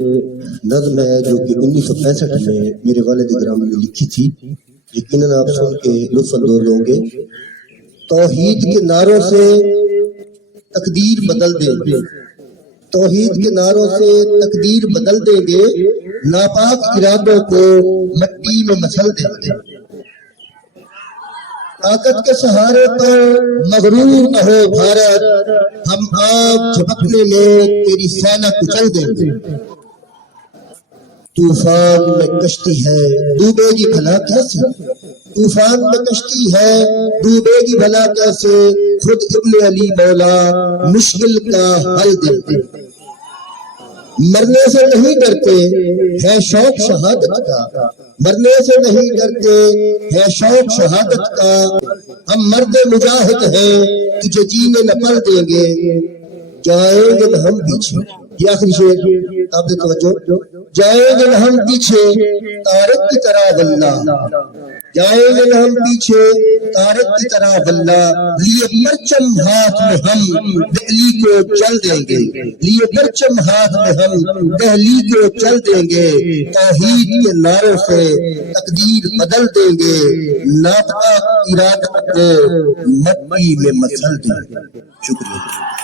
نظم ہے جو کہ 1965 میں میرے والد گرامی نے لکھی تھی، یقیناً آپ سن کے لطف اندوز ہوں گے۔ توحید کے نعروں سے تقدیر بدل دیں گے، توحید کے نعروں سے تقدیر بدل دیں گے، ناپاک ارادوں کو مٹی میں مسل دیں گے۔ طاقت کے سہارے پر مغرور نہ ہو بھارت، ہم آپ جھپکنے میں تیری سینہ کچل دیں گے۔ طوفان میں کشتی ہے ڈوبے گی بھلا کیسے، طوفان میں کشتی ہے ڈوبے گی بھلا کیسے، خود ابن علی مولا مشکل کا حل دیں گے۔ مرنے سے نہیں ڈرتے ہے شوق شہادت کا، مرنے سے نہیں ڈرتے ہے شوق شہادت کا، ہم مرد مجاہد ہیں تجھے جینے نہ پڑ دیں گے، جائیں گے نہ ہم پیچھے۔ یہ آخری شعر آپ نے توجہ، جائیں گے نہ ہم پیچھے طارق کی طرح واللہ، جائیں گے نہ ہم پیچھے طارق کی طرح واللہ، لیے پرچم ہاتھ میں ہم دہلی کو چل دیں گے، لیے پرچم ہاتھ میں ہم دہلی کو چل دیں گے، توحید کے نعروں سے تقدیر بدل دیں گے، ناپاک ارادت کو مٹی میں مسل دیں گے۔ شکریہ۔